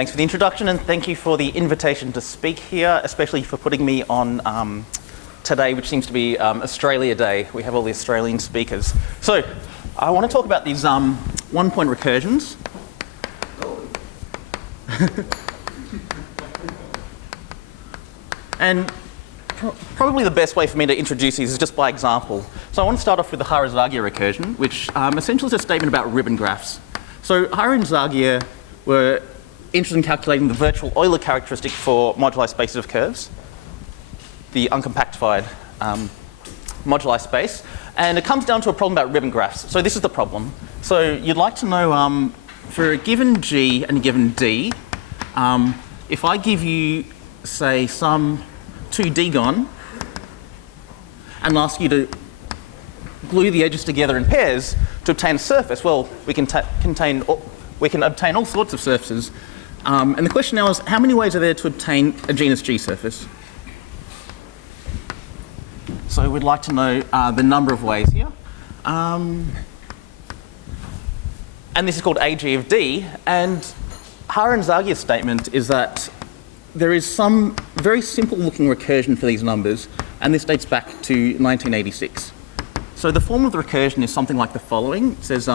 Thanks for the introduction, and thank you for the invitation to speak here, especially for putting me on today, which seems to be Australia Day. We have all the Australian speakers. So I want to talk about these one-point recursions. And probably the best way for me to introduce these is just by example. So I want to start off with the Hara-Zagier recursion, which essentially is a statement about ribbon graphs. So Hara and Zagier were interested in calculating the virtual Euler characteristic for moduli spaces of curves, the uncompactified moduli space, and it comes down to a problem about ribbon graphs. So this is the problem. So you'd like to know for a given G and a given D, if I give you, say, some 2D-gon and ask you to glue the edges together in pairs to obtain a surface, well, we can obtain all sorts of surfaces. And the question now is, how many ways are there to obtain a genus G surface? So we'd like to know the number of ways here. And this is called AG of D. And Hara and Zagier's statement is that there is some very simple looking recursion for these numbers, and this dates back to 1986. So the form of the recursion is something like the following. It says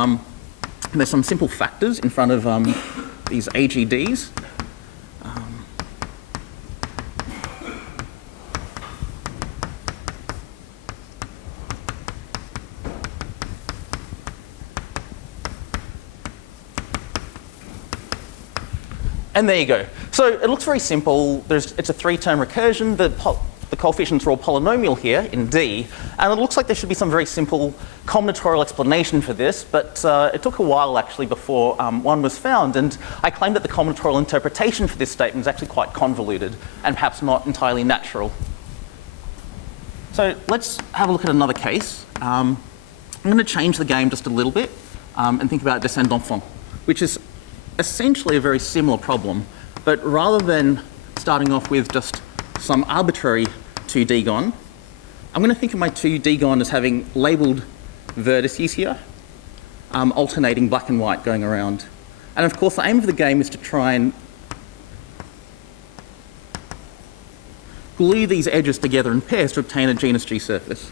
there's some simple factors in front of these AGDs. And there you go. So it looks very simple. It's a three-term recursion. The coefficients are all polynomial here in D, and it looks like there should be some very simple combinatorial explanation for this, but it took a while actually before one was found, and I claim that the combinatorial interpretation for this statement is actually quite convoluted and perhaps not entirely natural. So let's have a look at another case. I'm going to change the game just a little bit and think about descent d'enfant, which is essentially a very similar problem, but rather than starting off with just some arbitrary 2D-gon, I'm going to think of my 2D-gon as having labelled vertices here, alternating black and white going around. And of course the aim of the game is to try and glue these edges together in pairs to obtain a genus G surface.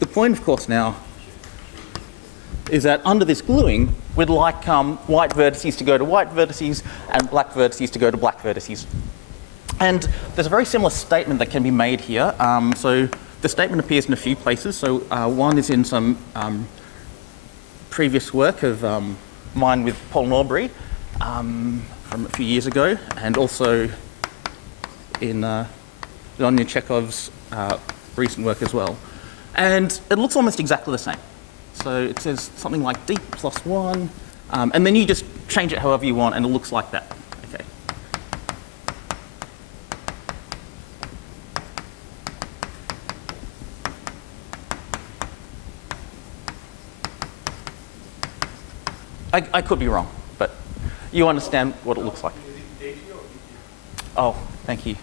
The point, of course, now is that under this gluing, we'd like white vertices to go to white vertices and black vertices to go to black vertices. And there's a very similar statement that can be made here. So the statement appears in a few places. So one is in some previous work of mine with Paul Norbury from a few years ago, and also in Leonid Chekhov's recent work as well. And it looks almost exactly the same. So it says something like D plus 1, and then you just change it however you want, and it looks like that. Okay. I could be wrong, but you understand what it looks like. Oh, thank you.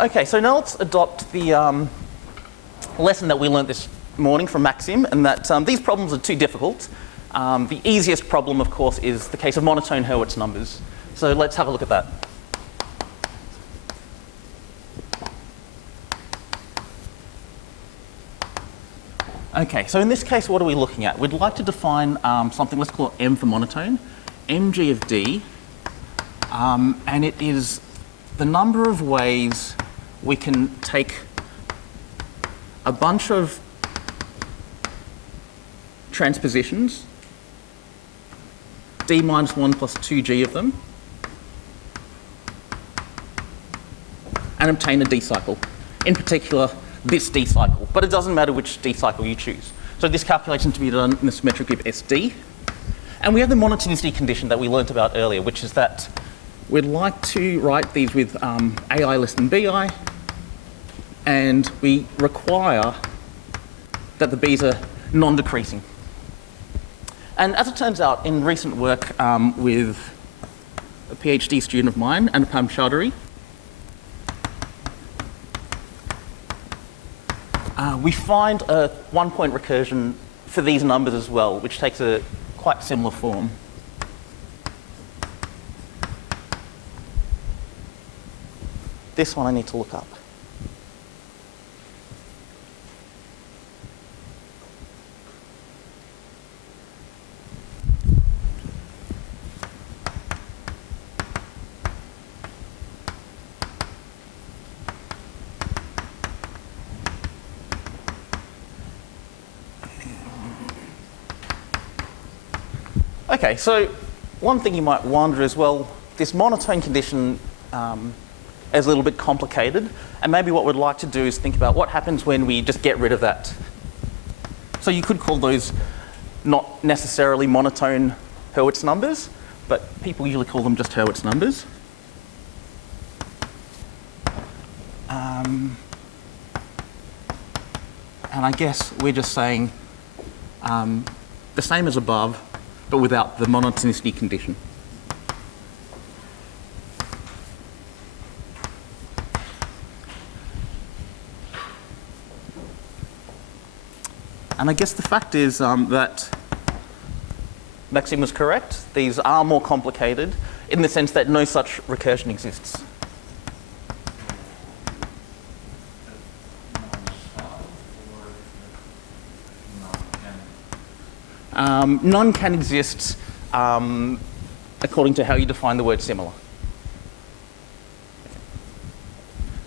Okay, so now let's adopt the lesson that we learned this morning from Maxim, and that these problems are too difficult. The easiest problem, of course, is the case of monotone Hertz numbers. So let's have a look at that. Okay, so in this case, what are we looking at? We'd like to define something, let's call it M for monotone, mg of D, and it is the number of ways we can take a bunch of transpositions, D minus 1 plus 2G of them, and obtain a D cycle. In particular, this D cycle, but it doesn't matter which D cycle you choose. So this calculation to be done in the symmetric group SD. And we have the monotonicity condition that we learnt about earlier, which is that we'd like to write these with AI less than BI, and we require that the B's are non-decreasing. And as it turns out, in recent work with a PhD student of mine, Anupam Chaudhary, we find a one-point recursion for these numbers as well, which takes a quite similar form. This one I need to look up. Okay, so one thing you might wonder is, well, this monotone condition is a little bit complicated, and maybe what we'd like to do is think about what happens when we just get rid of that. So you could call those not necessarily monotone Hertz numbers, but people usually call them just Hertz numbers. And I guess we're just saying the same as above, but without the monotonicity condition. And I guess the fact is that Maxim was correct. These are more complicated in the sense that no such recursion exists. None can exist according to how you define the word similar,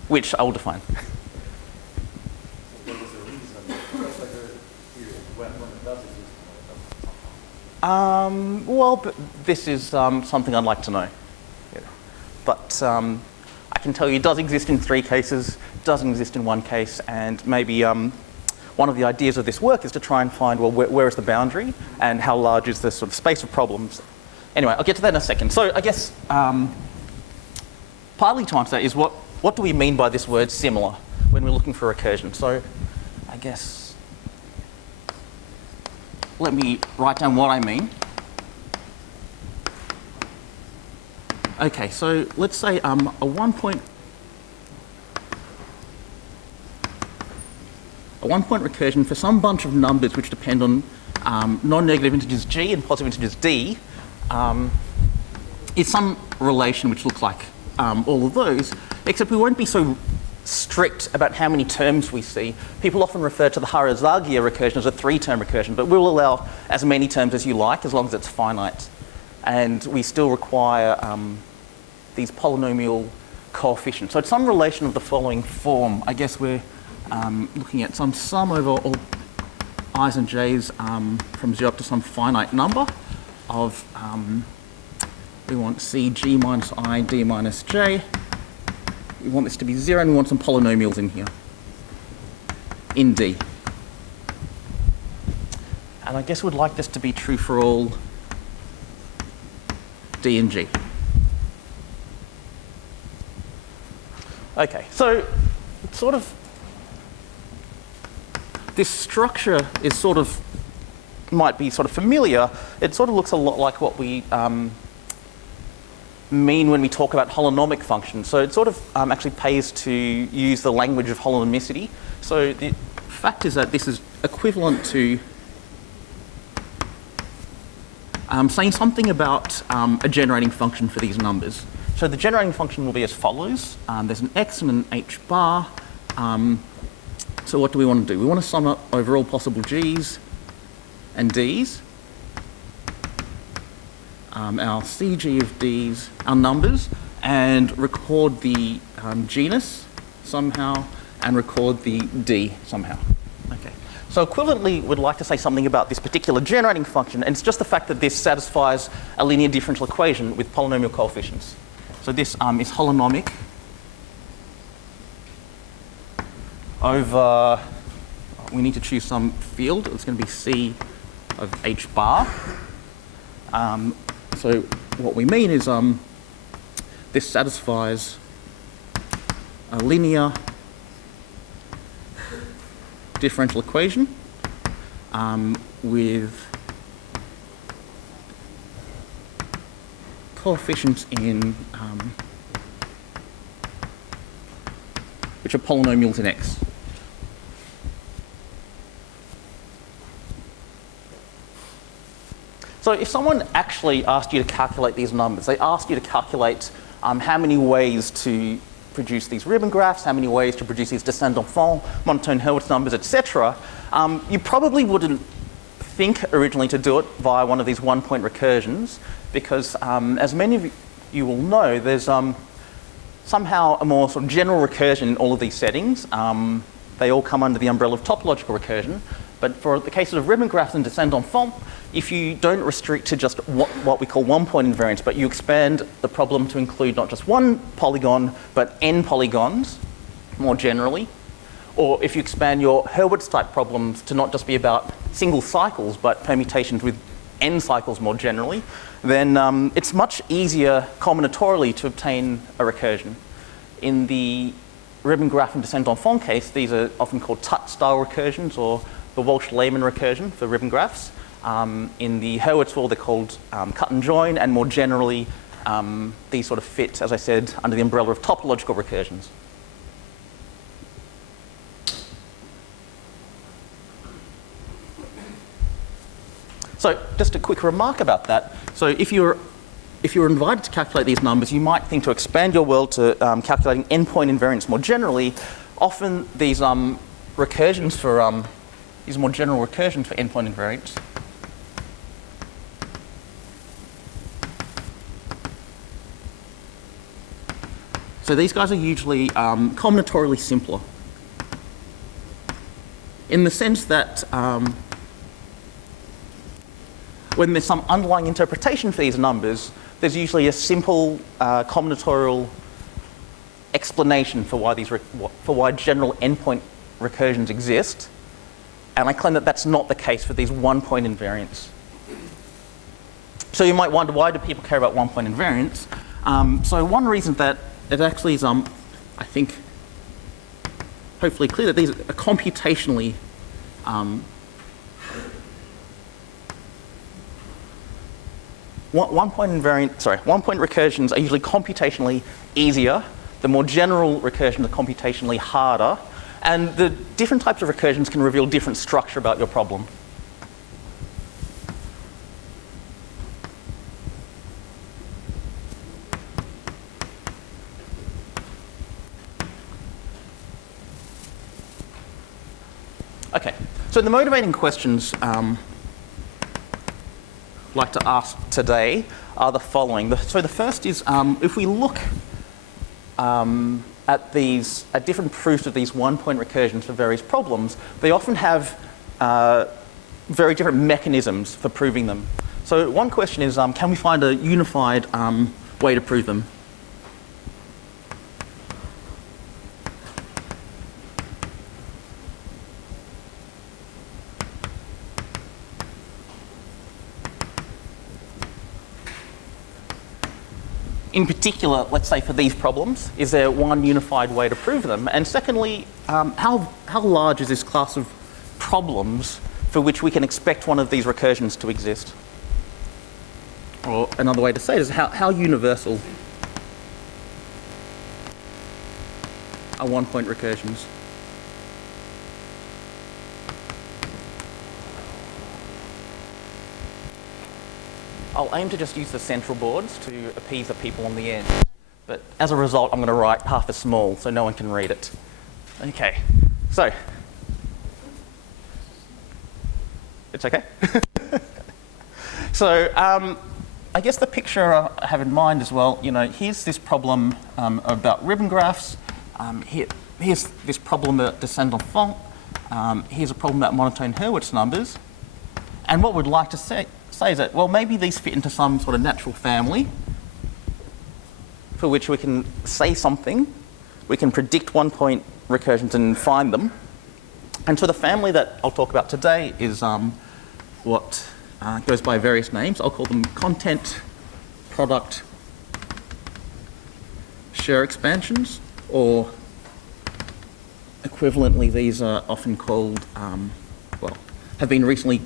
which I will define. Well, but this is something I'd like to know. Yeah. But I can tell you it does exist in 3 cases, doesn't exist in 1 case, and maybe one of the ideas of this work is to try and find, well, where is the boundary and how large is the sort of space of problems. Anyway, I'll get to that in a second. So I guess partly to answer that is what do we mean by this word similar when we're looking for recursion? So I guess let me write down what I mean. Okay, so let's say a 1-point recursion for some bunch of numbers which depend on non-negative integers g and positive integers d is some relation which looks like all of those, except we won't be so strict about how many terms we see. People often refer to the Harazagia recursion as a 3-term recursion, but we'll allow as many terms as you like as long as it's finite. And we still require these polynomial coefficients. So it's some relation of the following form. I guess we're looking at some sum over all i's and j's from 0 up to some finite number of, we want c g minus I d minus j. We want this to be 0 and we want some polynomials in here, in D. And I guess we'd like this to be true for all D and G. Okay, so sort of this structure is sort of, might be sort of familiar. It sort of looks a lot like what we mean when we talk about holonomic functions. So it sort of actually pays to use the language of holonomicity. So the fact is that this is equivalent to saying something about a generating function for these numbers. So the generating function will be as follows. There's an x and an h bar. So what do we want to do? We want to sum up over all possible g's and d's. Our CG of d's, our numbers, and record the genus somehow, and record the d somehow. Okay. So equivalently, we'd like to say something about this particular generating function, and it's just the fact that this satisfies a linear differential equation with polynomial coefficients. So this is holonomic over, we need to choose some field. It's going to be C of h bar. So what we mean is this satisfies a linear differential equation with coefficients in which are polynomials in x. So if someone actually asked you to calculate these numbers, they asked you to calculate how many ways to produce these ribbon graphs, how many ways to produce these descent d'enfant, monotone Hertz numbers, etc., you probably wouldn't think originally to do it via one of these one-point recursions, because as many of you will know, there's somehow a more sort of general recursion in all of these settings. They all come under the umbrella of topological recursion. But for the cases of ribbon graphs and descent d'enfant, if you don't restrict to just what we call one-point invariance, but you expand the problem to include not just one polygon, but n polygons, more generally, or if you expand your Hurwitz-type problems to not just be about single cycles, but permutations with n cycles more generally, then it's much easier combinatorially to obtain a recursion. In the ribbon graph and descent d'enfant case, these are often called Tut-style recursions, or the Walsh-Lehman recursion for ribbon graphs. In the Hurwitz world, they're called cut and join, and more generally, these sort of fit, as I said, under the umbrella of topological recursions. So just a quick remark about that. So if you're invited to calculate these numbers, you might think to expand your world to calculating n-point invariance more generally. Often these recursions for these more general recursions for n-point invariance so these guys are usually combinatorially simpler, in the sense that when there's some underlying interpretation for these numbers, there's usually a simple combinatorial explanation for why general n-point recursions exist. And I claim that that's not the case for these one-point invariants. So you might wonder, why do people care about one-point invariants? So one reason that it actually is, I think, hopefully clear that these are computationally one-point recursions are usually computationally easier. The more general recursions are computationally harder. And the different types of recursions can reveal different structure about your problem. Okay, so the motivating questions I'd like to ask today are the following. So the first is, if we look at different proofs of these one-point recursions for various problems, they often have very different mechanisms for proving them. So one question is, can we find a unified way to prove them? In particular, let's say for these problems, is there one unified way to prove them? And secondly, how large is this class of problems for which we can expect one of these recursions to exist? Or another way to say it is, how universal are one-point recursions? I'll aim to just use the central boards to appease the people on the end. But as a result, I'm going to write half as small so no one can read it. Okay, so. It's okay? So I guess the picture I have in mind as well, here's this problem about ribbon graphs. Here's this problem about descent d'enfant. Here's a problem about monotone Hurwitz numbers. And what we'd like to say is that, well, maybe these fit into some sort of natural family for which we can say something. We can predict one-point recursions and find them. And so the family that I'll talk about today is what goes by various names. I'll call them content, product, share expansions, or equivalently, these are often called, have been recently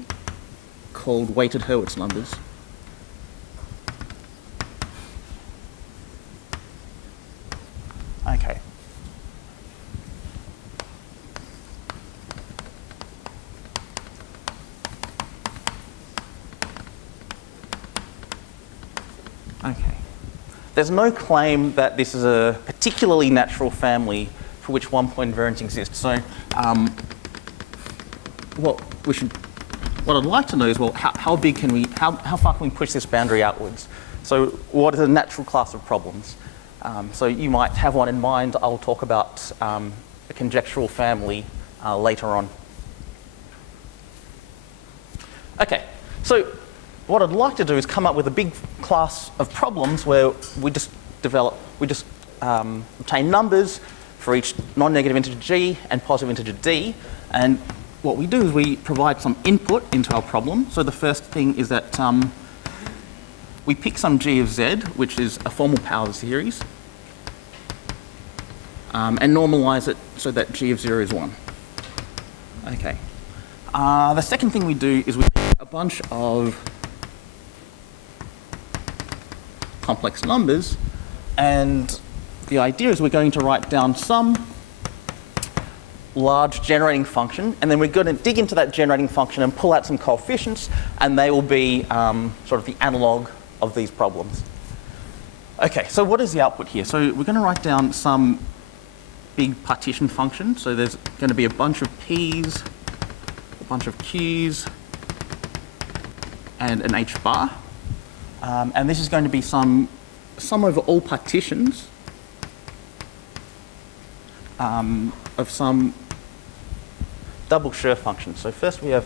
called weighted Hurwitz numbers. Okay. Okay. There's no claim that this is a particularly natural family for which one-point invariance exists. So what I'd like to know is, well, how far can we push this boundary outwards? So what is a natural class of problems? So you might have one in mind. I'll talk about a conjectural family later on. Okay, so what I'd like to do is come up with a big class of problems where we just obtain numbers for each non-negative integer g and positive integer d, and what we do is we provide some input into our problem. So the first thing is that we pick some g of z, which is a formal power series, and normalize it so that g of 0 is 1. Okay. The second thing we do is we pick a bunch of complex numbers, and the idea is we're going to write down some large generating function, and then we're going to dig into that generating function and pull out some coefficients, and they will be sort of the analog of these problems. Okay, so what is the output here? So we're going to write down some big partition function. So there's going to be a bunch of p's, a bunch of q's, and an h bar. And this is going to be sum over all partitions of some double Schur functions. So first we have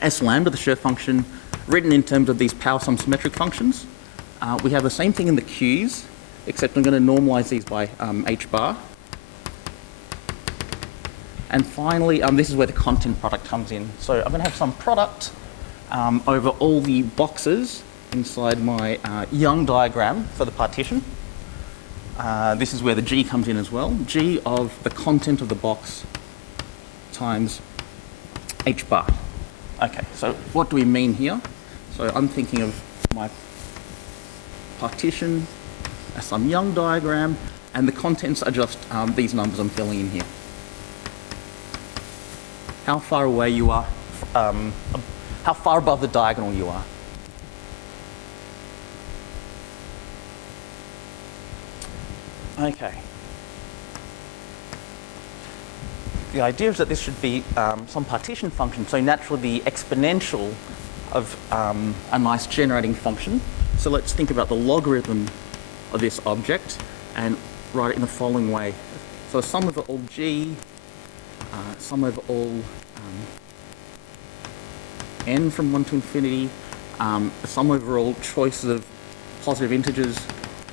S lambda, the Schur function, written in terms of these power sum symmetric functions. We have the same thing in the q's, except I'm going to normalize these by h bar. And finally, this is where the content product comes in. So I'm going to have some product over all the boxes inside my Young diagram for the partition. This is where the g comes in as well. G of the content of the box times h bar. Okay, so what do we mean here? So I'm thinking of my partition as some Young diagram, and the contents are just these numbers I'm filling in here. How far away you are, how far above the diagonal you are. Okay. The idea is that this should be some partition function, so naturally the exponential of a nice generating function. So let's think about the logarithm of this object and write it in the following way. So sum over all g, sum over all n from 1 to infinity, sum over all choices of positive integers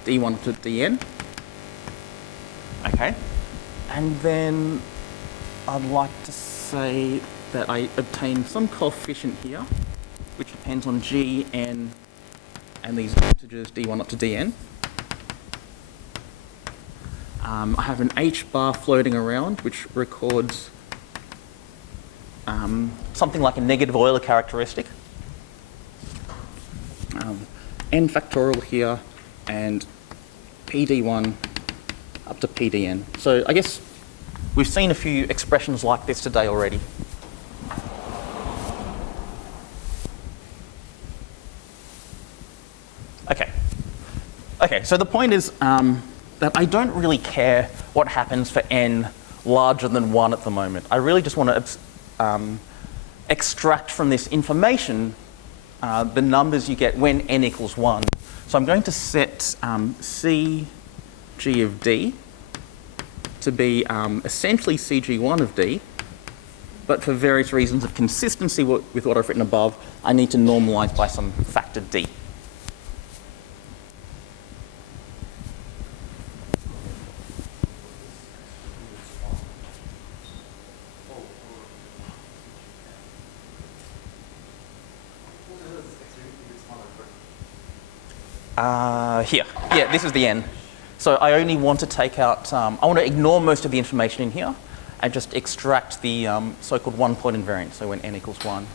d1 to dn. Okay, and then I'd like to say that I obtain some coefficient here, which depends on g, n, and these integers d1 up to dn. I have an h bar floating around, which records something like a negative Euler characteristic. N factorial here, and pd1 up to pdn. So I guess we've seen a few expressions like this today already. Okay, so the point is that I don't really care what happens for n larger than 1 at the moment. I really just want to extract from this information the numbers you get when n equals 1. So I'm going to set c g of d to be essentially cg1 of d, but for various reasons of consistency with what I've written above, I need to normalize by some factor d. Here. Yeah, this is the n. So I only want to take out, I want to ignore most of the information in here and just extract the so-called one-point invariance, so when n equals 1.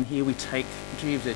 and here we take g of z.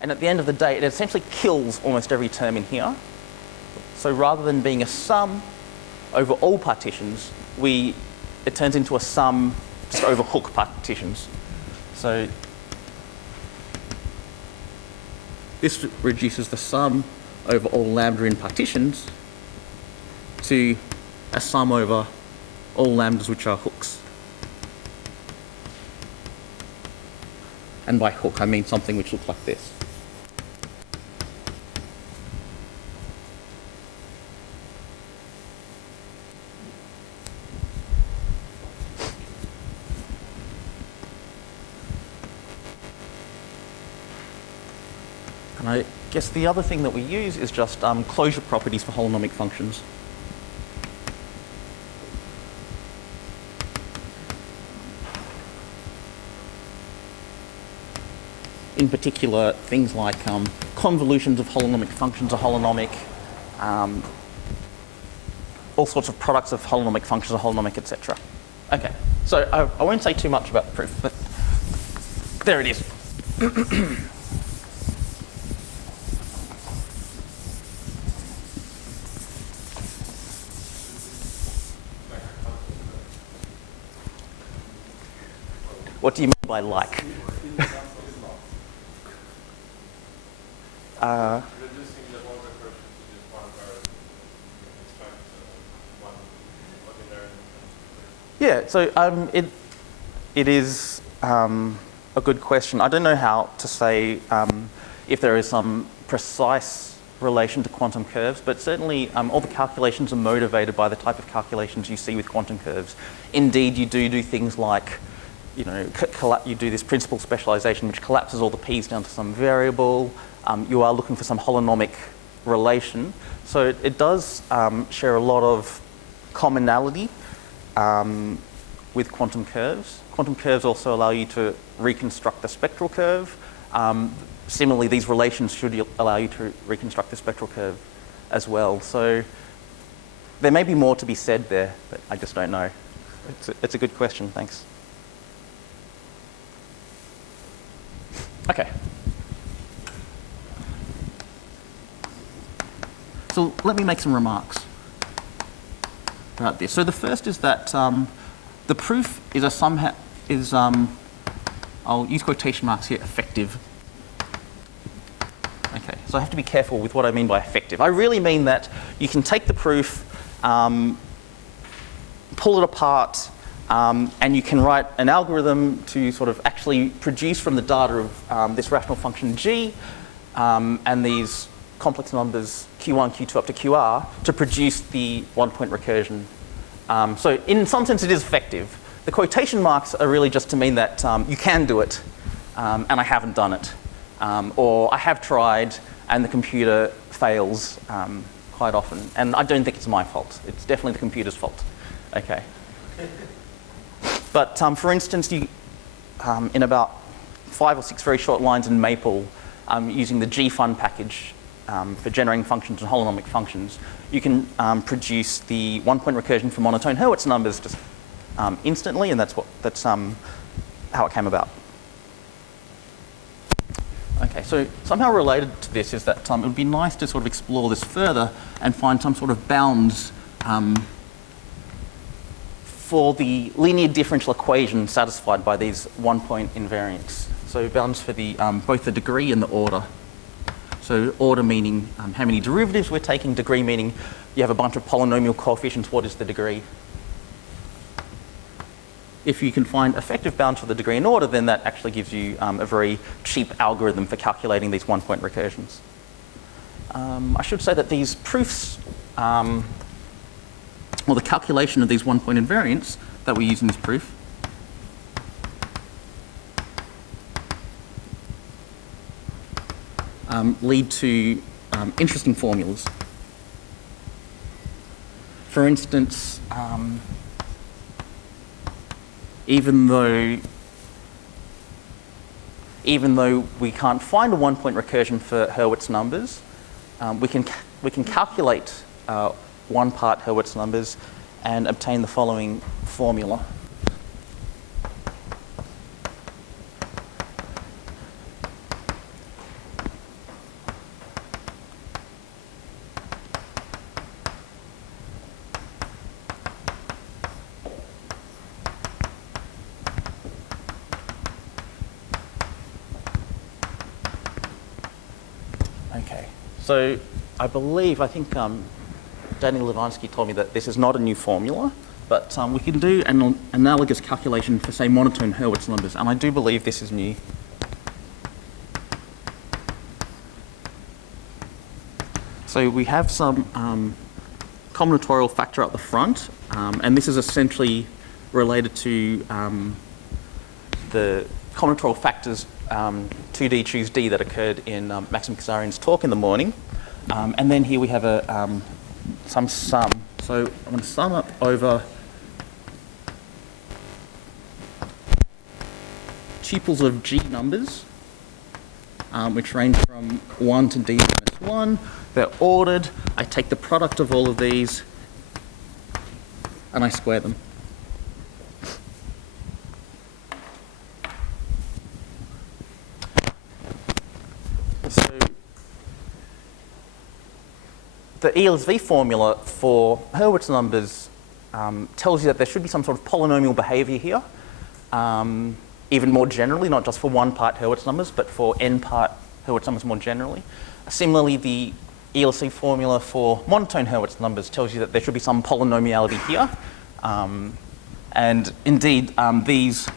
And at the end of the day, it essentially kills almost every term in here. So rather than being a sum over all partitions, it turns into a sum just over hook partitions. So this reduces the sum over all lambda in partitions to a sum over all lambdas which are hooks. And by hook, I mean something which looks like this. And I guess the other thing that we use is just closure properties for holonomic functions. In particular, things like convolutions of holonomic functions are holonomic, all sorts of products of holonomic functions, holonomic, etc. Okay, so I won't say too much about the proof, but there it is. What do you mean by like? Reducing the one recursion to just one variable, you can extract one ordinary. Yeah, so it is a good question. I don't know how to say if there is some precise relation to quantum curves, but certainly all the calculations are motivated by the type of calculations you see with quantum curves. Indeed, you do things like, you know, you do this principal specialization which collapses all the p's down to some variable. You are looking for some holonomic relation. So it does share a lot of commonality with quantum curves. Quantum curves also allow you to reconstruct the spectral curve. Similarly, these relations should allow you to reconstruct the spectral curve as well. So there may be more to be said there, but I just don't know. It's a good question, thanks. Okay. So let me make some remarks about this. So the first is that the proof is I'll use quotation marks here, effective. Okay, so I have to be careful with what I mean by effective. I really mean that you can take the proof, pull it apart, and you can write an algorithm to sort of actually produce from the data of this rational function g and these complex numbers q1, q2 up to qr to produce the one-point recursion. So in some sense it is effective. The quotation marks are really just to mean that you can do it and I haven't done it. Or I have tried and the computer fails quite often. And I don't think it's my fault. It's definitely the computer's fault. Okay. But for instance, you, in about 5 or 6 very short lines in Maple, using the gfun package for generating functions and holonomic functions, you can produce the one-point recursion for monotone Hertz numbers just instantly, and that's how it came about. Okay, so somehow related to this is that it would be nice to sort of explore this further and find some sort of bounds for the linear differential equation satisfied by these one-point invariants. So bounds for the both the degree and the order. So order meaning how many derivatives we're taking, degree meaning you have a bunch of polynomial coefficients, what is the degree? If you can find effective bounds for the degree and order, then that actually gives you a very cheap algorithm for calculating these one-point recursions. I should say that these proofs, or the calculation of these one-point invariants that we use in this proof, lead to interesting formulas. For instance, even though we can't find a one-point recursion for Hertz numbers, we can calculate one-part Hertz numbers and obtain the following formula. Okay, so I think Daniel Levinsky told me that this is not a new formula, but we can do an analogous calculation for, say, monotone Hertz numbers, and I do believe this is new. So we have some combinatorial factor up the front, and this is essentially related to the combinatorial factors 2D choose D that occurred in Maxim Kazarian's talk in the morning. And then here we have some sum. So I'm going to sum up over tuples of G numbers, which range from 1 to D minus 1. They're ordered. I take the product of all of these, and I square them. So the ELSV formula for Hurwitz numbers tells you that there should be some sort of polynomial behavior here, even more generally, not just for one part Hurwitz numbers, but for n part Hurwitz numbers more generally. Similarly, the ELC formula for monotone Hurwitz numbers tells you that there should be some polynomiality here. And indeed, these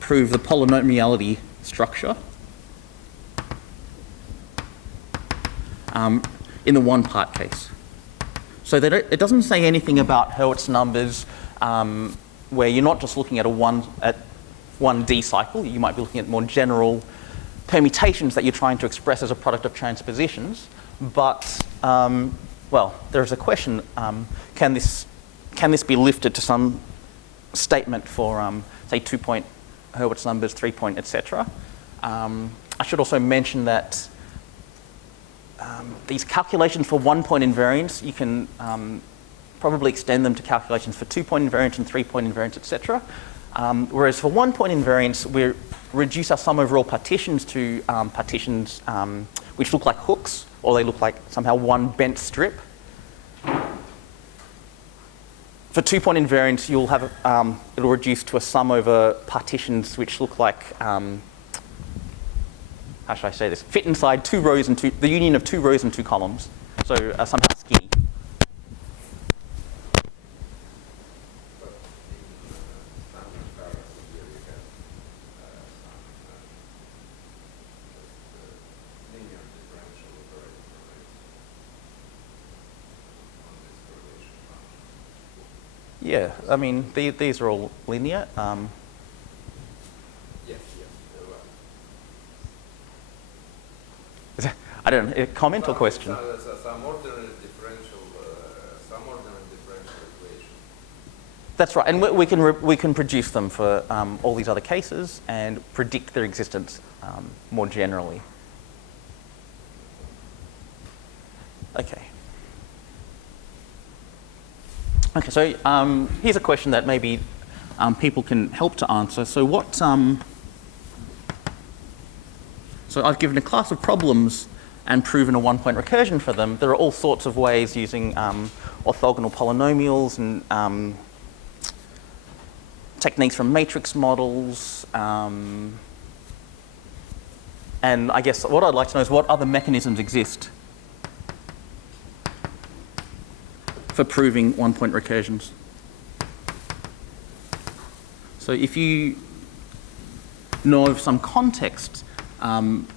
prove the polynomiality structure in the one part case. So that it doesn't say anything about Hurwitz numbers where you're not just looking at a 1D cycle. You might be looking at more general permutations that you're trying to express as a product of transpositions. But, well, there's a question, can this be lifted to some statement for, say, 2-point Hurwitz numbers, 3-point, etc.? I should also mention that these calculations for 1-point invariance, you can probably extend them to calculations for 2-point invariance and 3-point invariance, etc. Whereas for 1-point invariance, we reduce our sum over all partitions to partitions which look like hooks, or they look like somehow one bent strip. For 2-point invariance, you'll have it'll reduce to a sum over partitions which look like how should I say this? Fit inside 2 rows and the union of 2 rows and 2 columns. So somehow skinny. Yeah, I mean, these are all linear. I don't know, a comment or question? Some ordinary differential equation. That's right, and we can produce them for all these other cases and predict their existence more generally. Okay. Okay, so here's a question that maybe people can help to answer. So what? So I've given a class of problems and proven a 1-point recursion for them. There are all sorts of ways using orthogonal polynomials and techniques from matrix models. And I guess what I'd like to know is what other mechanisms exist for proving 1-point recursions. So if you know of some context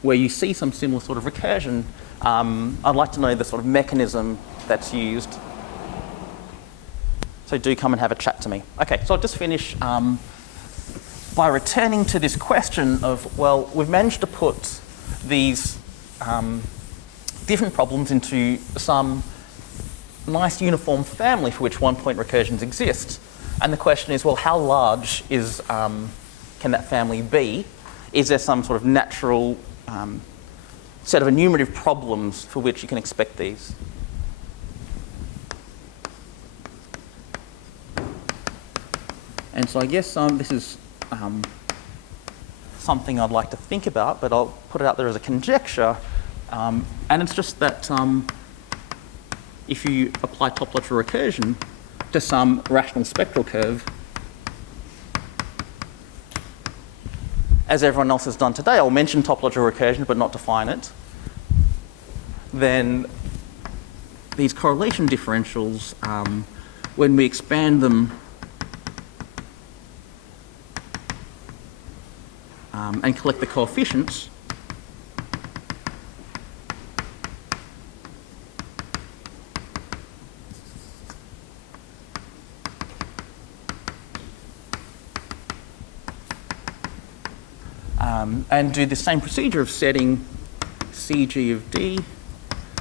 where you see some similar sort of recursion, I'd like to know the sort of mechanism that's used. So do come and have a chat to me. Okay, so I'll just finish by returning to this question of, well, we've managed to put these different problems into some nice uniform family for which 1-point recursions exist. And the question is, well, how large is can that family be? Is there some sort of natural set of enumerative problems for which you can expect these? And so I guess this is something I'd like to think about, but I'll put it out there as a conjecture. And it's just that if you apply topological recursion to some rational spectral curve, as everyone else has done today, I'll mention topological recursion but not define it, then these correlation differentials, when we expand them and collect the coefficients, and do the same procedure of setting CG of D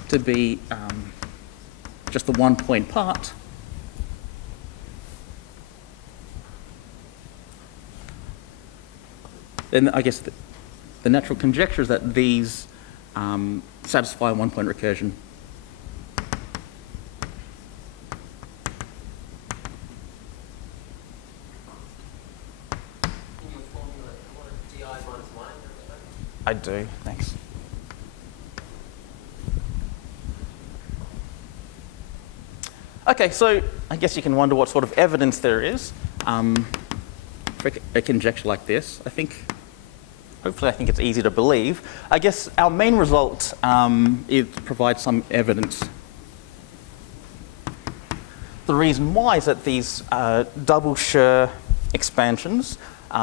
to be just the 1-point part, then I guess the natural conjecture is that these satisfy a 1-point recursion. I do, thanks. Okay, so I guess you can wonder what sort of evidence there is for a conjecture like this. Hopefully I think it's easy to believe. I guess our main result is to provide some evidence. The reason why is that these double Schur expansions,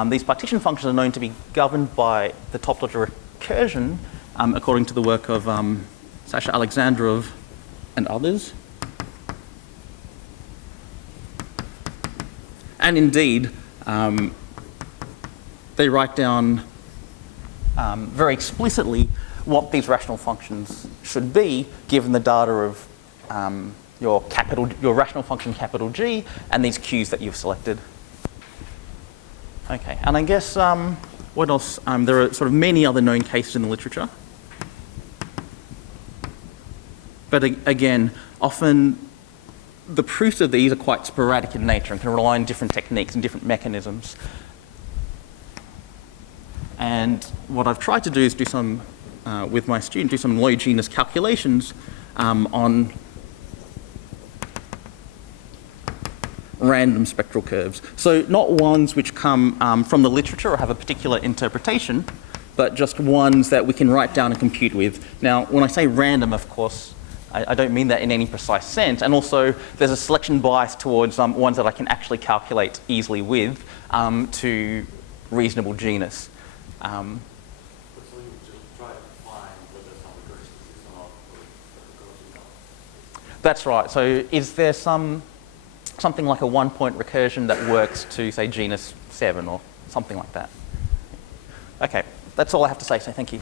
these partition functions are known to be governed by the topological recursion according to the work of Sasha Alexandrov and others. And indeed, they write down very explicitly what these rational functions should be given the data of your rational function capital G and these Q's that you've selected. Okay, and I guess what else? There are sort of many other known cases in the literature. But again, often the proofs of these are quite sporadic in nature and can rely on different techniques and different mechanisms. And what I've tried to do is do some, with my student, do some low genus calculations on random spectral curves. So not ones which come from the literature or have a particular interpretation, but just ones that we can write down and compute with. Now, when I say random, of course, I don't mean that in any precise sense. And also, there's a selection bias towards ones that I can actually calculate easily with to reasonable genus. So you just try to find whether some recursion is not recursion. That's right. So is there something like a one-point recursion that works to, say, genus 7 or something like that? Okay, that's all I have to say, so thank you.